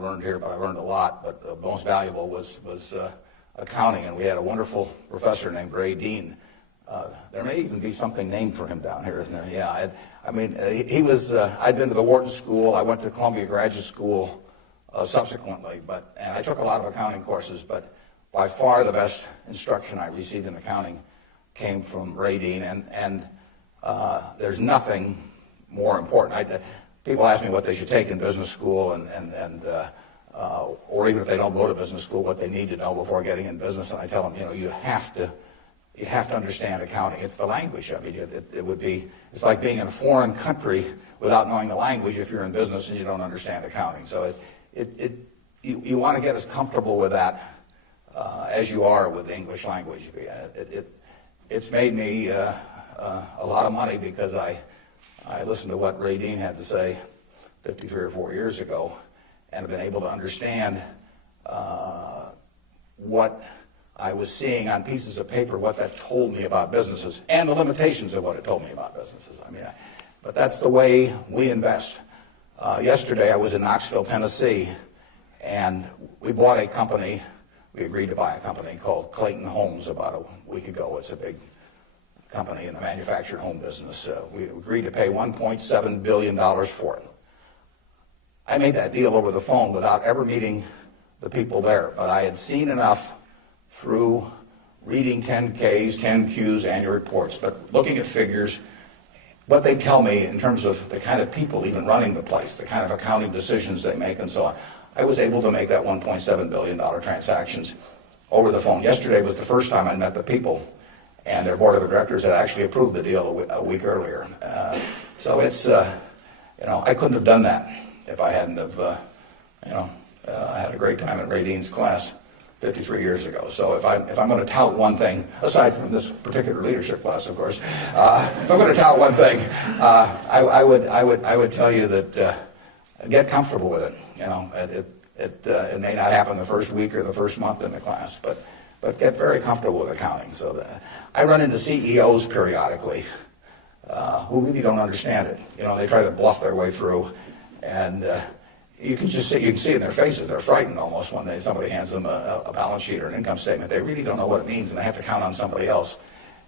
learned here, but I learned a lot. But the most valuable was accounting, and we had a wonderful professor named Ray Dean. There may even be something named for him down here, isn't there? Yeah, I mean, he was, I'd been to the Wharton School. I went to Columbia Graduate School subsequently, and I took a lot of accounting courses, but by far the best instruction I received in accounting came from Ray Dean, and there's nothing more important. People ask me what they should take in business school, or even if they don't go to business school, what they need to know before getting in business, and I tell them, you have to understand accounting. It's the language. I mean, it's like being in a foreign country without knowing the language if you're in business and you don't understand accounting. So you want to get as comfortable with that as you are with the English language. It's made me a lot of money because I listened to what Ray Dean had to say 53 or 4 years ago and have been able to understand what I was seeing on pieces of paper, what that told me about businesses and the limitations of what it told me about businesses. I mean, but that's the way we invest. Yesterday I was in Knoxville, Tennessee, and we bought a company. We agreed to buy a company called Clayton Homes about a week ago. It's a big company in the manufactured home business. We agreed to pay $1.7 billion for it. I made that deal over the phone without ever meeting the people there, but I had seen enough through reading 10Ks, 10Qs, annual reports, but looking at figures, what they tell me in terms of the kind of people even running the place, the kind of accounting decisions they make and so on. I was able to make that $1.7 billion transactions over the phone. Yesterday was the first time I met the people, and their board of directors had actually approved the deal a week earlier. So it's, I couldn't have done that if I hadn't have, I had a great time at Ray Dean's class 53 years ago. So if I'm going to tout one thing, aside from this particular leadership class, of course, if I'm going to tout one thing, I would tell you that get comfortable with it. It may not happen the first week or the first month in the class, but get very comfortable with accounting. So I run into CEOs periodically who really don't understand it. They try to bluff their way through, and you can see it in their faces. They're frightened almost when somebody hands them a balance sheet or an income statement. They really don't know what it means, and they have to count on somebody else.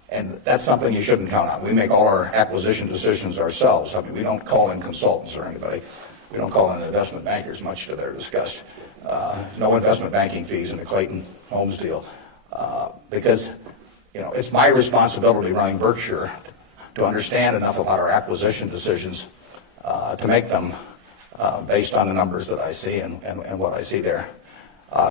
And that's something you shouldn't count on. We make all our acquisition decisions ourselves. I mean, we don't call in consultants or anybody. We don't call in investment bankers, much to their disgust. No investment banking fees in the Clayton Homes deal, because it's my responsibility running Berkshire to understand enough about our acquisition decisions to make them based on the numbers that I see and what I see there.